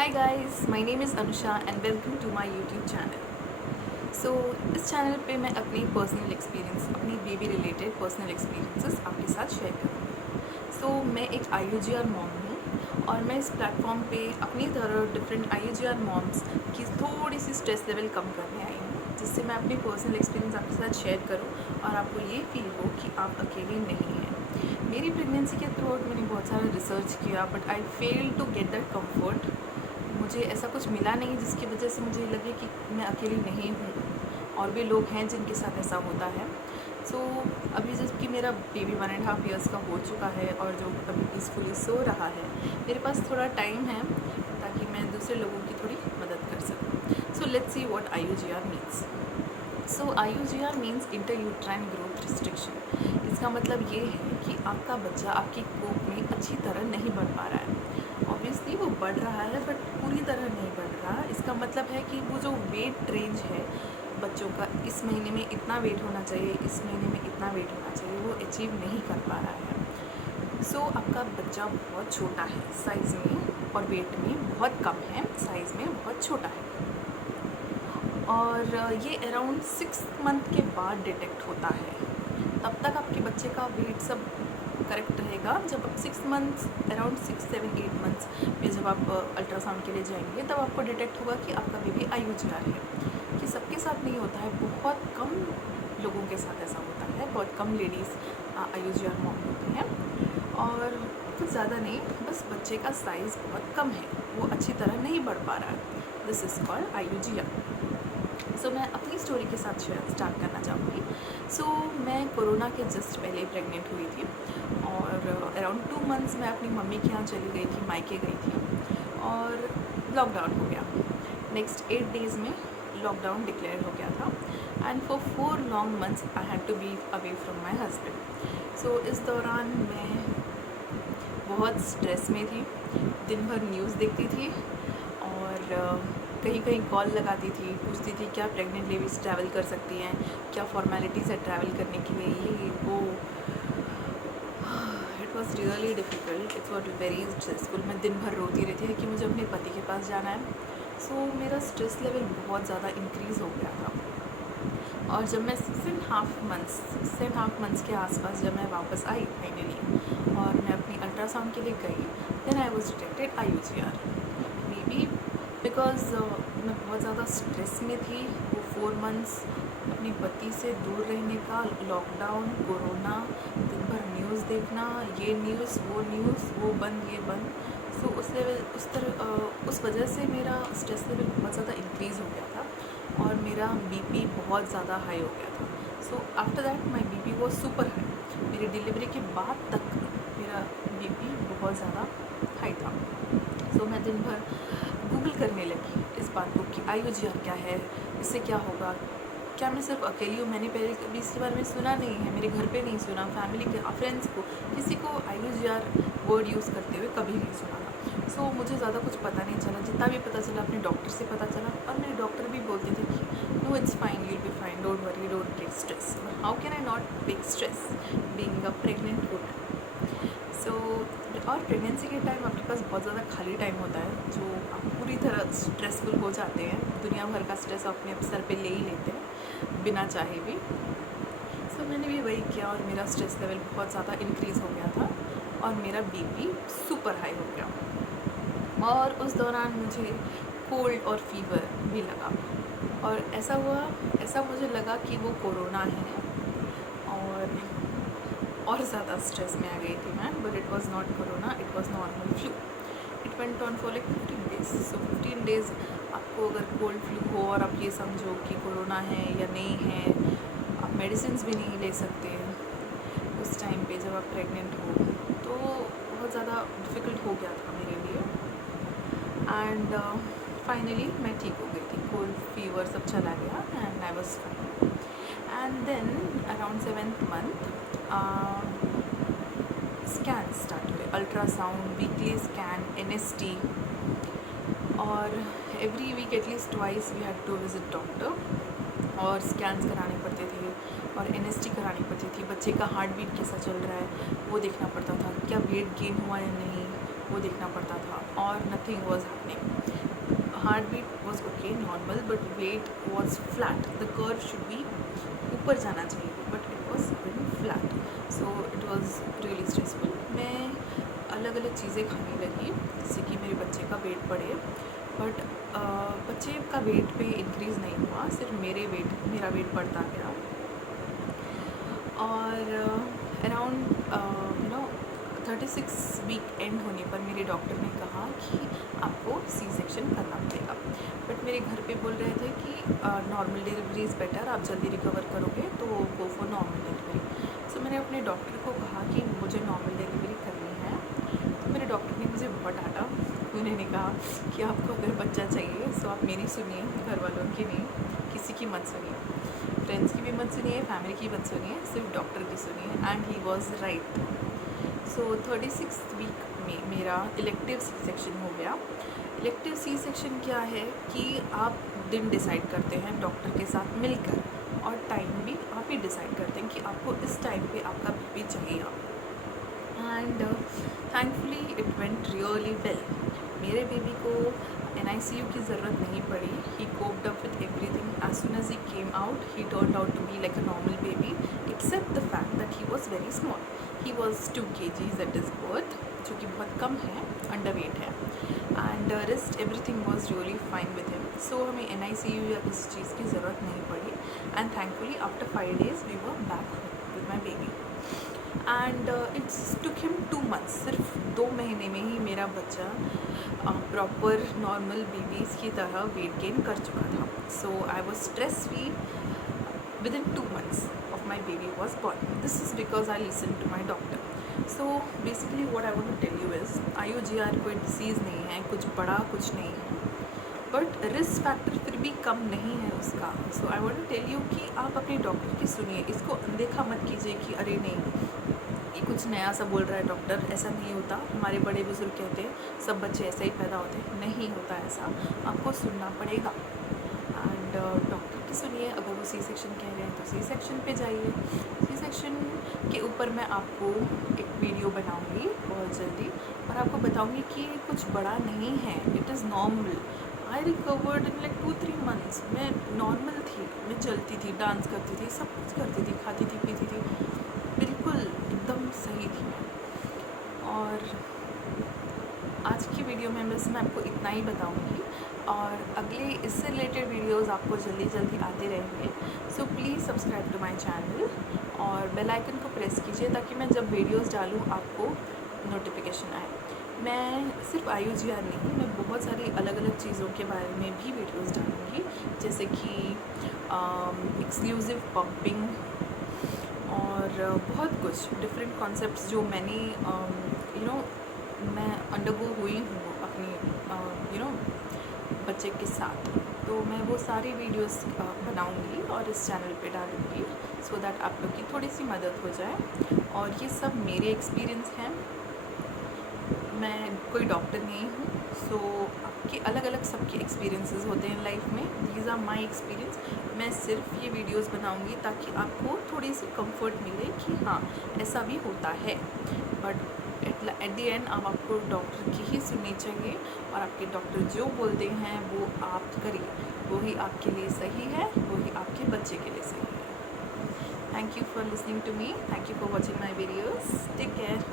Hi guys, my name is Anusha and welcome to my YouTube channel. So इस channel पे मैं अपनी personal experience, अपनी baby related personal experiences आपके साथ शेयर करूँगी। सो मैं एक IUGR मॉम हूँ और मैं इस प्लेटफॉर्म पे अपनी तरह डिफरेंट IUGR मॉम्स की थोड़ी सी स्ट्रेस लेवल कम करने आई हूँ, जिससे मैं अपनी पर्सनल एक्सपीरियंस आपके साथ शेयर करूँ और आपको ये फील हो कि आप अकेले नहीं हैं। मेरी प्रेगनेंसी के थ्रू आउट मैंने बहुत सारा रिसर्च किया but I fail to get that comfort. मुझे ऐसा कुछ मिला नहीं जिसकी वजह से मुझे लगे कि मैं अकेली नहीं हूँ, और भी लोग हैं जिनके साथ ऐसा होता है। अभी जबकि मेरा बेबी 1.5 ईयर्स का हो चुका है और जो अभी पीसफुली सो रहा है, मेरे पास थोड़ा टाइम है ताकि मैं दूसरे लोगों की थोड़ी मदद कर सकूँ। So let's see what IUGR means. IUGR means inter uterine growth restriction. इसका मतलब ये है कि आपका बच्चा आपकी कोख में अच्छी तरह नहीं बढ़ पा रहा है। ऑब्वियसली वो बढ़ रहा है बट पूरी तरह नहीं बढ़ रहा। इसका मतलब है कि वो जो वेट रेंज है बच्चों का, इस महीने में इतना वेट होना चाहिए, इस महीने में इतना वेट होना चाहिए, वो अचीव नहीं कर पा रहा है। आपका बच्चा बहुत छोटा है साइज़ में और वेट में बहुत कम है, साइज़ में बहुत छोटा है, और ये अराउंड 6 मंथ के बाद डिटेक्ट होता है। तब तक आपके बच्चे का वेट सब करेक्ट रहेगा। जब आप 6 मंथ्स, अराउंड 6, 7, 8 मंथ्स में जब आप अल्ट्रासाउंड के लिए जाएंगे तब आपको डिटेक्ट होगा कि आपका बेबी IUGR है। कि सबके साथ नहीं होता है, बहुत कम लोगों के साथ ऐसा होता है, बहुत कम लेडीज़ IUGR मॉम होती हैं, और कुछ ज़्यादा नहीं, बस बच्चे का साइज़ बहुत कम है, वो अच्छी तरह नहीं बढ़ पा रहा है। This is called IUGR। मैं अपनी स्टोरी के साथ स्टार्ट करना चाहूँगी। मैं कोरोना के जस्ट पहले प्रेग्नेंट हुई थी और अराउंड 2 मंथ्स मैं अपनी मम्मी के यहाँ चली गई थी, मायके गई थी, और लॉकडाउन हो गया। नेक्स्ट 8 डेज़ में लॉकडाउन डिक्लेयर हो गया था and for 4 long months I had to be away from my husband. इस दौरान मैं बहुत स्ट्रेस में थी, दिन भर न्यूज़ देखती थी और कहीं कहीं कॉल लगाती थी, पूछती थी क्या प्रेग्नेंट लेडीज़ ट्रैवल कर सकती हैं, क्या फॉर्मेलिटीज़ है ट्रैवल करने के लिए, ये वो। It was really difficult, it's what very stressful. मैं दिन भर रोती रहती थी कि मुझे अपने पति के पास जाना है। मेरा स्ट्रेस लेवल बहुत ज़्यादा इंक्रीज़ हो गया था, और जब मैं 6.5 मंथ्स के आसपास जब मैं वापस आई फाइनली और मैं अपनी अल्ट्रासाउंड के लिए गई, then I was detected IUGR। Maybe because मैं बहुत ज़्यादा स्ट्रेस में थी। वो 4 मंथ्स अपने पति से दूर रहने का, लॉकडाउन, कोरोना, दिन भर न्यूज़ देखना, ये न्यूज़, वो बंद, ये बंद। उस वजह से मेरा स्ट्रेस लेवल बहुत ज़्यादा इंक्रीज़ हो गया था और मेरा BP बहुत ज़्यादा हाई हो गया था। After that my BP was super high. मेरी डिलीवरी के बाद तक मेरा BP बहुत ज़्यादा हाई था। मैं दिन भर गूगल करने लगी इस बात को कि IUGR क्या है, इससे क्या होगा, क्या मैं सिर्फ अकेली हूँ, मैंने पहले कभी इसके बारे में सुना नहीं है, मेरे घर पे नहीं सुना, फैमिली के फ्रेंड्स को, किसी को IUGR वर्ड यूज़ करते हुए कभी नहीं सुना था। मुझे ज़्यादा कुछ पता नहीं चला, जितना भी पता चला अपने डॉक्टर से पता चला, और मेरे डॉक्टर भी बोलते थे कि no it's fine, you will be fine, don't worry, don't take stress. How can I not take stress being a pregnant woman. और प्रेगनेंसी के टाइम आपके पास बहुत ज़्यादा खाली टाइम होता है, जो आप पूरी तरह स्ट्रेसफुल हो जाते हैं, दुनिया भर का स्ट्रेस अपने सर पे ले ही लेते हैं बिना चाहे भी। मैंने भी वही किया और मेरा स्ट्रेस लेवल बहुत ज़्यादा इंक्रीज़ हो गया था और मेरा BP सुपर हाई हो गया, और उस दौरान मुझे कोल्ड और फीवर भी लगा, और ऐसा मुझे लगा कि वो कोरोना है, और ज़्यादा स्ट्रेस में आ गई थी मैं। But it was not corona, it was normal flu. It went on for like 15 days. 15 days आपको अगर कोल्ड फ्लू हो और आप ये समझो कि कोरोना है या नहीं है, आप मेडिसिन भी नहीं ले सकते उस टाइम पे जब आप प्रेग्नेंट हो, तो बहुत ज़्यादा डिफ़िकल्ट हो गया था मेरे लिए। एंड फाइनली मैं ठीक हो गई थी, कोल्ड फीवर सब चला गया and I was fine. And then around 7th month scan start हुए, अल्ट्रासाउंड, वीकली स्कैन, NST, और every week at least twice we had to visit doctor, और स्कैन्स कराने पड़ते थे और NST करानी पड़ती थी। बच्चे का हार्ट बीट कैसा चल रहा है वो देखना पड़ता था, क्या वेट गेन हुआ या नहीं वो देखना पड़ता था, और nothing was happening. Heart beat was okay normal, but weight was flat. The curve should be ऊपर जाना चाहिए, but it was very flat. So it was really stressful. मैं अलग अलग चीज़ें खाने लगी जिससे कि मेरे बच्चे का वेट बढ़े, बट बच्चे का वेट पे इंक्रीज़ नहीं हुआ, सिर्फ मेरा वेट बढ़ता गया. और अराउंड 36 वीक एंड होने पर मेरे डॉक्टर ने कहा कि आपको सी सेक्शन करना पड़ेगा. बट मेरे घर पे बोल रहे थे कि नॉर्मल डिलीवरी इज़ बेटर, आप जल्दी रिकवर करोगे तो गो फॉर नॉर्मल डिलीवरी. सो मैंने अपने डॉक्टर को कहा कि मुझे नॉर्मल डिलीवरी करनी है. तो मेरे डॉक्टर ने मुझे बहुत डांटा. उन्होंने कहा कि आपको अगर बच्चा चाहिए सो आप मेरी सुनिए, घर वालों की नहीं, किसी की मत सुनिए, फ्रेंड्स की भी मत सुनिए, फैमिली की मत सुनिए, सिर्फ डॉक्टर की सुनिए. And he was right. So 36 week में मेरा इलेक्टिव सी सेक्शन हो गया. इलेक्टिव सी सेक्शन क्या है कि आप दिन डिसाइड करते हैं डॉक्टर के साथ मिलकर, और टाइम भी आप ही डिसाइड करते हैं कि आपको इस टाइम पे आपका बेबी चाहिए. And thankfully it went really well. मेरे बेबी को NICU की ज़रूरत नहीं पड़ी. He coped up with everything. As soon as he came out he turned out to be like a normal baby, except the fact that he was very small. He was 2 kgs at his birth, जो कि बहुत कम है, underweight है. And rest everything was really fine with him. सो हमें NICU या किसी चीज़ की ज़रूरत नहीं पड़ी. And thankfully after 5 days we were back with my baby. And it's took him 2 months. सिर्फ 2 महीने में ही मेरा बच्चा प्रॉपर नॉर्मल बेबीज़ की तरह वेट गेन कर चुका था. So I was stress free within 2 months of my baby was born. This is because I listened to my doctor. So basically what I want to tell you is IUGR कोई disease नहीं है, कुछ बड़ा कुछ नहीं है, but risk factor फिर भी कम नहीं है उसका. So I want to tell you कि आप अपने डॉक्टर की सुनिए, इसको अनदेखा मत कीजिए कि अरे नहीं ये कुछ नया सा बोल रहा है डॉक्टर, ऐसा नहीं होता. हमारे बड़े बुजुर्ग कहते हैं सब बच्चे ऐसे ही पैदा होते हैं. नहीं होता ऐसा, आपको सुनना पड़ेगा. एंड डॉक्टर की सुनिए. अगर वो सी सेक्शन कह रहे हैं तो सी सेक्शन पे जाइए. सी सेक्शन के ऊपर मैं आपको एक वीडियो बनाऊंगी बहुत जल्दी, और आपको बताऊंगी कि कुछ बड़ा नहीं है. It is normal. I recovered in like 2-3 months. मैं नॉर्मल थी, मैं चलती थी, डांस करती थी, सब कुछ करती थी, खाती थी, पीती थी, बिल्कुल एकदम सही थी मैं. और आज की वीडियो में बस मैं आपको इतना ही बताऊंगी, और अगले इससे रिलेटेड वीडियोस आपको जल्दी जल्दी आते रहेंगे. So please subscribe to my channel और बेल आइकन को प्रेस कीजिए ताकि मैं जब वीडियोस डालूँ आपको नोटिफिकेशन आए. मैं सिर्फ IUGR नहीं, मैं बहुत सारी अलग अलग चीज़ों के बारे में भी वीडियोस डालूँगी, जैसे कि एक्सक्लूसिव पम्पिंग और बहुत कुछ डिफरेंट कॉन्सेप्ट्स जो मैंने मैं अंडरगो हुई हूँ अपनी बच्चे के साथ. तो मैं वो सारी वीडियोस बनाऊँगी और इस चैनल पे डालूँगी, सो दैट आप लोग की थोड़ी सी मदद हो जाए. और ये सब मेरे एक्सपीरियंस हैं, मैं कोई डॉक्टर नहीं हूँ. सो आपके अलग अलग सबके एक्सपीरियंसेस होते हैं लाइफ में. These are my experience. मैं सिर्फ ये वीडियोस बनाऊँगी ताकि आपको थोड़ी सी कंफर्ट मिले कि हाँ ऐसा भी होता है. बट एट दी एंड आपको डॉक्टर की ही सुननी चाहिए, और आपके डॉक्टर जो बोलते हैं वो आप करिए. वही आपके लिए सही है, वही आपके बच्चे के लिए सही है. Thank you for listening to me. Thank you for watching my videos. Take care.